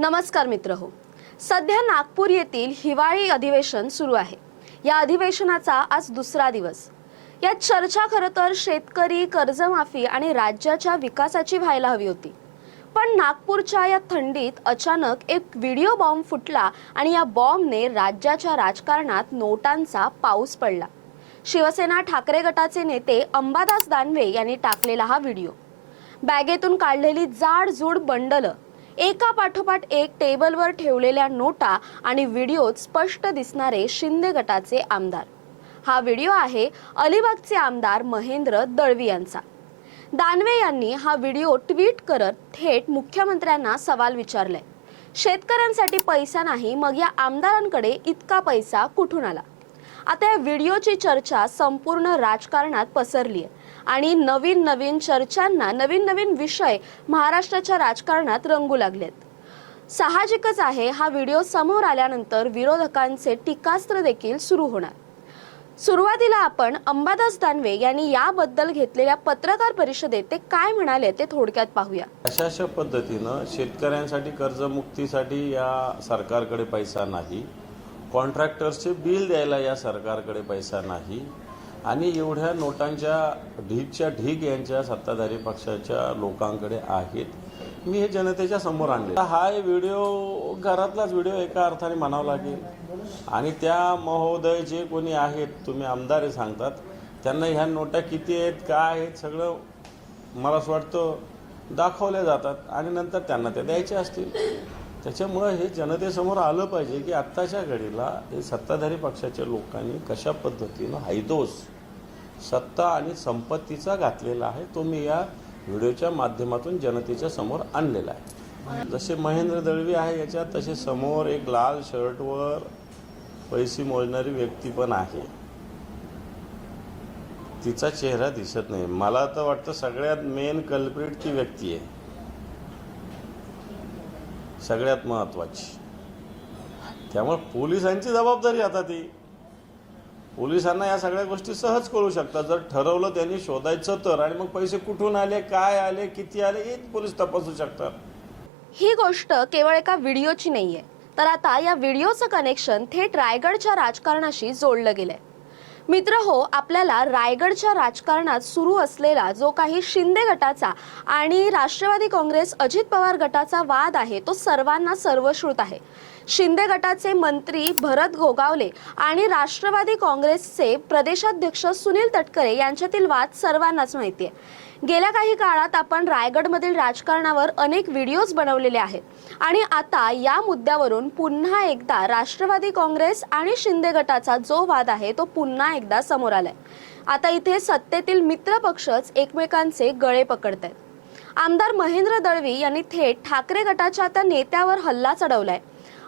नमस्कार मित्रहो, सध्या नागपूर येथील हिवाळी अधिवेशन सुरू आहे। या अधिवेशनाचा आज दुसरा दिवस। यात चर्चा खरं तर शेतकरी कर्जमाफी आणि राज्याच्या विकासाची व्हायला हवी होती, पण नागपूरच्या या थंडीत अचानक एक व्हिडिओ बॉम्ब फुटला आणि या बॉम्बने राज्याच्या राजकारणात नोटांचा पाऊस पडला। शिवसेना ठाकरे गटाचे नेते अंबादास दानवे यांनी टाकलेला हा व्हिडिओ। बॅगेतून काढलेली जाडजूड बंडल, एका पाठोपाठ एक टेबलवर ठेवलेल्या नोटा आणि व्हिडिओत स्पष्ट दिसणारे शिंदे गटाचे आमदार। हा व्हिडिओ आहे अलिबागचे आमदार महेंद्र दळवी यांचा। दानवे यांनी हा व्हिडिओ ट्विट करत थेट मुख्यमंत्र्यांना सवाल विचारलाय। शेतकऱ्यांसाठी पैसा नाही, मग या आमदारांकडे इतका पैसा कुठून आला? आता या व्हिडिओची चर्चा संपूर्ण राजकारणात पसरली आहे आणि नवीन चर्चांना नवीन विषय महाराष्ट्राच्या राजकारणात रंगू लागलेत। साहजिकच आहे, हा व्हिडिओ समोर आल्यानंतर विरोधकांचे टीकास्त्र देखील सुरू होणार। सुरुवातीला आपण अंबादास दानवे यांनी याबद्दल घेतलेल्या पत्रकार परिषदेत ते काय म्हणाले ते थोडक्यात पाहूया। अशा पद्धतीनं शेतकऱ्यांसाठी कर्जमुक्तीसाठी या सरकारकडे पैसा नाही, कॉन्ट्रॅक्टर्सचे बिल द्यायला या सरकारकडे पैसा नाही आणि एवढ्या नोटांच्या ढीगच्या ढीग यांच्या सत्ताधारी पक्षाच्या लोकांकडे आहेत। मी हे जनतेच्या समोर आणले। हा व्हिडिओ घरातलाच व्हिडिओ एका अर्थाने म्हणावं लागेल आणि त्या महोदय जे कोणी आहेत, तुम्ही आमदार सांगतात, त्यांना ह्या नोटा किती आहेत काय आहेत सगळं मला असं वाटतं दाखवल्या जातात आणि नंतर त्यांना ते द्यायचे असतील। त्याच्यामुळे हे जनतेसमोर आलं पाहिजे की आत्ताच्या घडीला हे सत्ताधारी पक्षाच्या लोकांनी कशा पद्धतीनं हैदोस सत्ता आणि संपत्तीचा घातलेला आहे, तो मी या व्हिडिओच्या माध्यमातून जनतेच्या समोर आणलेला आहे। जसे महेंद्र दळवी आहे याच्यात, तसे समोर एक लाल शर्टवर पैसे मोजणारी व्यक्ती पण आहे, तिचा चेहरा दिसत नाही। मला तर वाटतं सगळ्यात मेन कल्प्रिट ती व्यक्ती आहे, सगळ्यात महत्त्वाची। त्यामुळे पोलिसांची जबाबदारी आता ती, पोलिसांना या सगळ्या गोष्टी सहज कळू शकतात जर ठरवलं त्यांनी शोधायचं तर, आणि मग पैसे कुठून आले, काय आले, किती आले हे पोलीस तपासू शकतात। ही गोष्ट केवळ एका व्हिडिओची नाहीये, तर आता या व्हिडिओचं कनेक्शन थेट रायगडच्या राजकारणाशी जोडलं गेलंय। मित्रहो, आपल्याला रायगडच्या राजकारणात सुरू असलेला जो काही शिंदे गटाचा आणि राष्ट्रवादी काँग्रेस अजित पवार गटाचा वाद आहे तो सर्वांना सर्वश्रुत आहे। शिंदे गटाचे मंत्री भरत गोगावले आणि राष्ट्रवादी काँग्रेसचे प्रदेशाध्यक्ष सुनील तटकरे यांच्यातील वाद सर्वांनाच माहिती आहे। गेल्या काही काळात आपण रायगडमधील राजकारणावर अनेक व्हिडिओज बनवलेले आहेत आणि आता या मुद्द्यावरून पुन्हा एकदा राष्ट्रवादी काँग्रेस आणि शिंदे गटाचा जो वाद आहे तो पुन्हा एकदा समोर आलाय। आता इथे सत्तेतील मित्र पक्षच एकमेकांचे गळे पकडतायत। आमदार महेंद्र दळवी यांनी थेट ठाकरे गटाच्या त्या नेत्यावर हल्ला चढवलाय।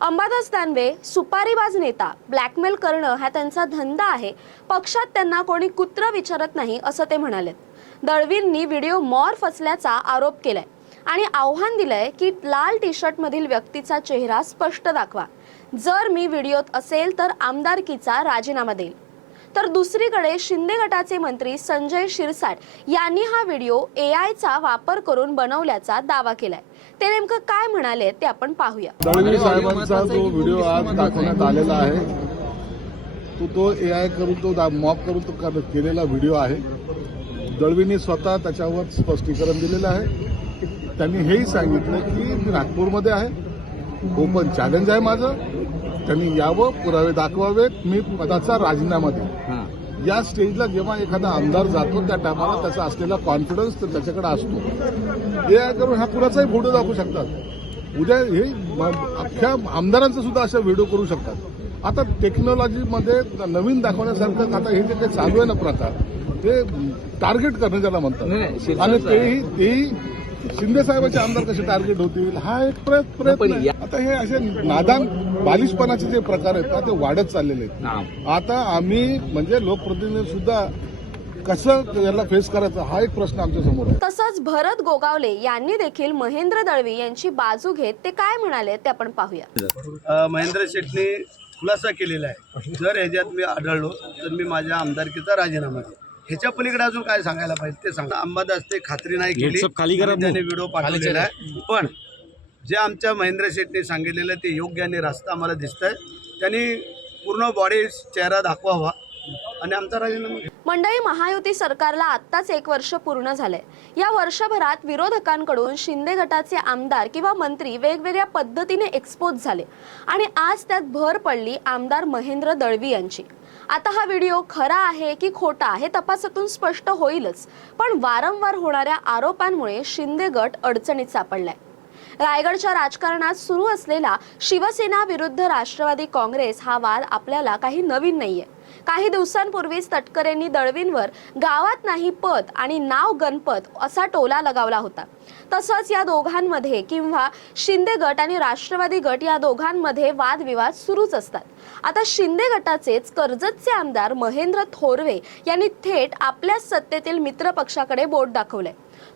अंबादास दानवे सुपारीबाज नेता, ब्लॅकमेल करणं हा त्यांचा धंदा आहे, पक्षात त्यांना कोणी कुत्र विचारत नाही असं ते म्हणालेत। दळवींनी व्हिडिओ मॉर्फ असल्याचा आरोप केलाय आणि आव्हान दिलंय की लाल टी शर्ट मधील व्यक्तीचा चेहरा स्पष्ट दाखवा, जर मी व्हिडिओत असेल तर आमदारकीचा राजीनामा देईल। तर दुसरीकडे शिंदे गटाचे मंत्री संजय शिरसाट यांनी हा व्हिडिओ AI चा वापर करून बनवल्याचा दावा केलाय। ते नेमकं काय म्हणाले ते आपण पाहूया। दळवी साहेबांचा जो व्हिडिओ आज दाखवण्यात आलेला आहे तो AI करून, तो मॉप करून तो केलेला व्हिडिओ आहे। दळवींनी स्वतः त्याच्यावर स्पष्टीकरण दिलेलं आहे। त्यांनी हेही सांगितलं की मी नागपूरमध्ये आहे, ओपन चॅलेंज आहे माझं, त्यांनी यावं, पुरावे दाखवावेत, मी पदाचा राजीनामा देईन। या स्टेजला जेव्हा एखादा आमदार जातो त्या टायमाला त्याचा असलेला कॉन्फिडन्स तर त्याच्याकडे असतो। AI करून ह्या पुराचाही व्हिडिओ दाखवू शकतात, उद्या हे अख्ख्या आमदारांचा सुद्धा अशा व्हिडिओ करू शकतात। आता टेक्नॉलॉजीमध्ये नवीन दाखवण्यासारखं आता हे जे काही चालू आहे ना प्रकार, ते टार्गेट करणं ज्याला म्हणतात, आणि तेही शिंदे साहेबांचे आमदार कसे टार्गेट होतील हा एक प्रयत्न आहे। आता हे असे नादान बालिशपणाचे जे प्रकार आहेत ना ते वाढत चाललेले आहेत। आता आम्ही म्हणजे लोकप्रतिनिधी सुद्धा कसं याला फेस करायचं हा एक प्रश्न आमच्या समोर आहे। तसंच भरत गोगावले यांनी देखील महेंद्र दळवी यांची बाजू घेत ते काय म्हणाले ते आपण पाहूया। महेंद्र शेटने खुलासा केलेला आहे, जर ह्याच्यात मी आढळलो तर मी माझ्या आमदारकीचा राजीनामा देईन। ह्याच्या पलीकडे अजून काय सांगायला पाहिजे ते सांगा। अंबादास ते खात्री नाही केली, त्याने व्हिडिओ पाठवलेला आहे, पण जे आमच्या महेंद्र शेटने सांगितलेलं ते योग्य आणि रास्त आम्हाला दिसत आहे. त्यांनी पूर्ण बॉडी चेहरा दाखवावा आणि आमचा राजीनामा घ्या. मंडळी, महायुती सरकारला आत्ताच 1 वर्ष पूर्ण झालंय. या वर्षभरात विरोधकांकडून शिंदे गटाचे आमदार किंवा मंत्री वेगवेगळ्या पद्धतीने एक्सपोज झाले आणि आज त्यात भर पडली आमदार महेंद्र दळवी यांची. आता हा व्हिडिओ खरा आहे की खोटा हे तपासातून स्पष्ट होईलच, पण वारंवार होणाऱ्या आरोपांमुळे शिंदे गट अडचणीत सापडलाय. रायगडच्या राजकारणात सुरू असलेला शिवसेना विरुद्ध राष्ट्रवादी काँग्रेस हा वाद आपल्याला काही नवीन नाहीये. काही दिवसांपूर्वीच तटकरेंनी दळवींवर गावात नाही पद आणि नाव गणपत असा टोला लगावला होता. तसंच या दोघांमध्ये किंवा शिंदे गट आणि राष्ट्रवादी गट या दोघांमध्ये वादविवाद सुरूच असतात. आता शिंदे गटाचेच कर्जतचे आमदार महेंद्र थोरवे यांनी थेट आपल्याच सत्तेतील मित्र पक्षाकडे बोट दाखवलंय.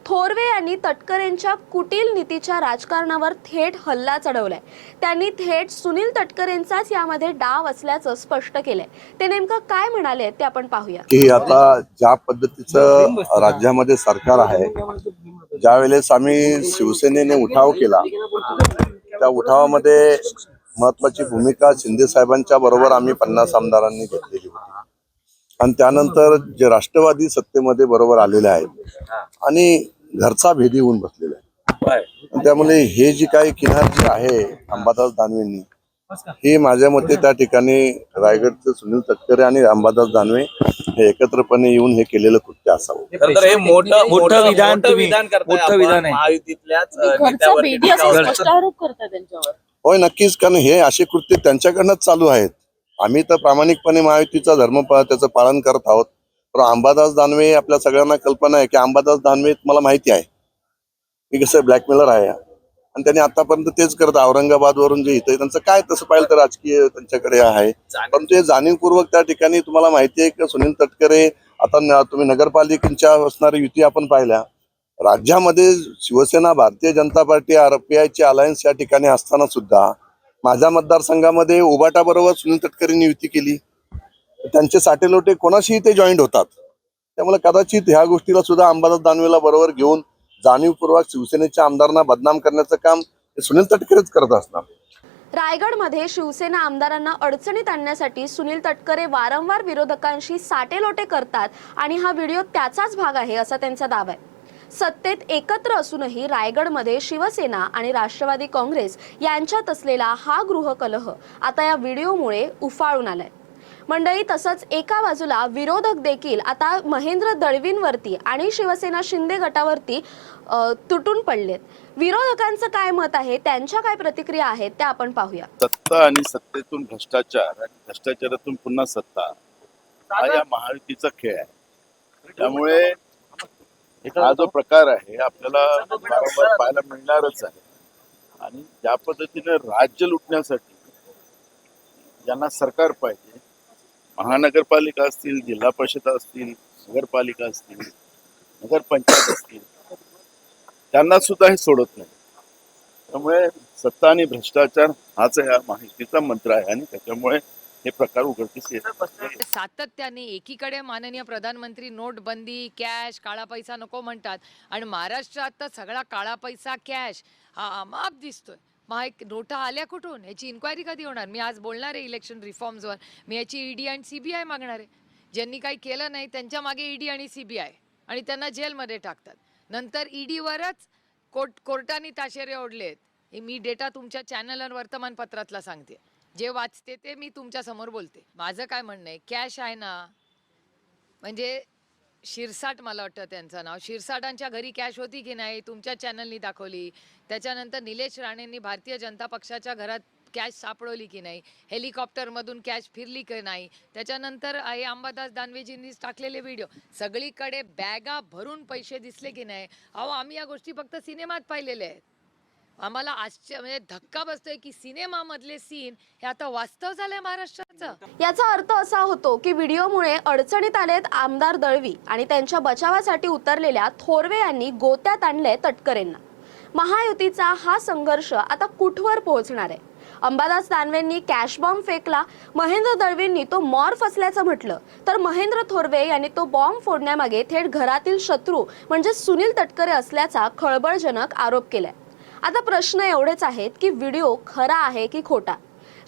थोरवे यांनी तटकरेंच्या कुटील नीतीच्या राजकारणावर थेट हल्ला चढवलाय. त्यांनी थेट सुनील तटकरेंचाच यामध्ये डाव असल्याचं स्पष्ट केलंय. ते नेमकं काय म्हणाले ते आपण पाहूया. की आता ज्या पद्धतीचं राज्यामध्ये सरकार आहे, ज्या वेळेस आम्ही शिवसेनेने उठाव केला त्या उठावामध्ये महत्वाची भूमिका शिंदे साहेबांच्या बरोबर आम्ही 50 आमदारांनी घेतलेली होती आणि त्यानंतर जे राष्ट्रवादी सत्तेमध्ये बरोबर आलेले आहेत आणि घरचा भेदी होऊन बसलेला आहे. त्यामुळे हे जी काही किनार जी आहे अंबादास दानवेंनी, हे माझ्या मते त्या ठिकाणी रायगडचे सुनील तटकरे आणि अंबादास दानवे हे एकत्रपणे येऊन हे केलेलं कृत्य असावं. हे मोठं विधान आहे महायुतीतल्याच नेत्यावर आरोप करतात त्यांच्यावर. होय, नक्कीच, कारण हे असे कृत्य त्यांच्याकडनंच चालू आहेत. आम्ही तर प्रामाणिकपणे महायुतीचा धर्म त्याचं पालन करत आहोत. पण अंबादास दानवे, आपल्या सगळ्यांना कल्पना आहे की अंबादास दानवे तुम्हाला माहिती आहे की कसं ब्लॅकमेलर आहे आणि त्यांनी आतापर्यंत तेच करत औरंगाबाद वरून जे इथं त्यांचं काय तसं पाहिलं तर राजकीय त्यांच्याकडे आहे. पण ते जाणीवपूर्वक त्या ठिकाणी तुम्हाला माहिती आहे की सुनील तटकरे, आता तुम्ही नगरपालिकेच्या असणारी युती आपण पाहिल्या, राज्यामध्ये शिवसेना, भारतीय जनता पार्टी, RPI ची अलायन्स या ठिकाणी असताना सुद्धा माझ्या मतदारसंघामध्ये उबाटा बरोबर सुनील तटकरेंनी युती केली. त्यांचे साटेलोटे कोणाशीही ते जॉईंट होतात. त्यामुळे कदाचित ह्या गोष्टीला सुद्धा अंबादास दानवेला बरोबर घेऊन जाणीवपूर्वक शिवसेनेच्या आमदारांना बदनाम करण्याचं काम सुनील तटकरेच करत असणार. रायगडमध्ये शिवसेना आमदारांना अडचणीत आणण्यासाठी सुनील तटकरे वारंवार विरोधकांशी साटेलोटे करतात आणि हा व्हिडिओ त्याचाच भाग आहे असा त्यांचा दावा आहे. सत्तेत एकत्र असूनही रायगडमध्ये शिवसेना आणि राष्ट्रवादी काँग्रेस यांच्यात असलेला हा गृहकलह आता या व्हिडिओमुळे उफाळून आलाय. मंडळी, तसंच एका बाजूला विरोधक देखील आता महेंद्र दळवींवरती आणि शिवसेना शिंदे गटावरती तुटून पडलेत. विरोधकांचं काय मत आहे, त्यांच्या काय प्रतिक्रिया आहेत त्या आपण पाहूया. सत्ता आणि सत्तेतून भ्रष्टाचार आणि भ्रष्टाचारातून पुन्हा सत्ता हा या महायुतीचा खेळ आहे. त्यामुळे हा जो प्रकार आहे आपल्याला वारंवार पाहायला मिळणारच आहे. आणि ज्या पद्धतीने राज्य लुटण्यासाठी ज्यांना सरकार पाहिजे, महानगरपालिका असतील, जिल्हा परिषद असतील, नगरपालिका असतील, नगरपंचायत असतील, त्यांना सुद्धा हे सोडत नाही. त्यामुळे सत्ता आणि भ्रष्टाचार हाच या महायुतीचा मंत्र आहे आणि त्याच्यामुळे हे प्रकार उघडकीस येतात. सातत्याने एकीकडे माननीय प्रधानमंत्री नोटबंदी, कॅश, काळा पैसा नको म्हणतात आणि महाराष्ट्रात तर सगळा काळा पैसा, कॅश हा अमाप दिसतोय. मग नोटा आल्या कुठून, याची इन्क्वायरी कधी होणार? मी आज बोलणार आहे इलेक्शन रिफॉर्म्सवर. मी याची ED आणि CBI मागणार आहे. ज्यांनी काही केलं नाही त्यांच्या मागे ED आणि CBI आणि त्यांना जेलमध्ये टाकतात. नंतर EDवरच कोर्टाने ताशेरे ओढलेत. हे मी डेटा तुमच्या चॅनलवर वर्तमानपत्रातला सांगते. जे वाचते ते मी तुमच्या समोर बोलते. माझं काय म्हणणं आहे, कॅश आहे ना, म्हणजे शिरसाट, मला वाटतं त्यांचं नाव, शिरसाटांच्या घरी कॅश होती की नाही तुमच्या चॅनलनी दाखवली. त्याच्यानंतर निलेश राणेंनी भारतीय जनता पक्षाच्या घरात कॅश सापडवली की नाही, हेलिकॉप्टरमधून कॅश फिरली की नाही. त्याच्यानंतर आहे अंबादास दानवेजींनी टाकलेले व्हिडिओ, सगळीकडे बॅगा भरून पैसे दिसले की नाही. अहो, आम्ही या गोष्टी फक्त सिनेमात पाहिलेल्या आहेत. आम्हाला आश्चर्य, म्हणजे धक्का बसतोय की सिनेमामधले सीन हे आता वास्तव झालंय महाराष्ट्राचं. याचा अर्थ असा होतो की व्हिडिओमुळे अडचणीत आलेत आमदार दळवी आणि त्यांच्या बचावासाठी उतरलेल्या थोरवे यांनी गोत्यात आणले तटकरेंना. महायुतीचा हा संघर्ष आता कुठवर पोहोचणार आहे? अंबादास दानवेंनी कॅश बॉम्ब फेकला, महेंद्र दळवींनी तो मॉर्फ असल्याचं म्हटलं, तर महेंद्र थोरवे यांनी तो बॉम्ब फोडण्यामागे थेट घरातील शत्रू म्हणजे सुनील तटकरे असल्याचा खळबळजनक आरोप केलाय. आता प्रश्न एवढेच आहेत की व्हिडिओ खरा आहे की खोटा?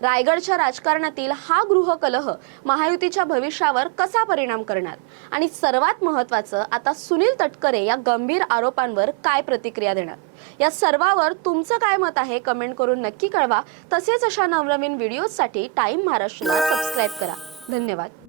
रायगडच्या राजकारणातील हा गृहकलह महायुतीच्या भविष्यावर कसा परिणाम करणार? आणि सर्वात महत्त्वाचं, आता सुनील तटकरे या गंभीर आरोपांवर काय प्रतिक्रिया देणार? या सर्वावर तुमचं काय मत आहे कमेंट करून नक्की कळवा. तसेच अशा नवनवीन व्हिडिओजसाठी टाइम महाराष्ट्रला सबस्क्राईब करा. धन्यवाद.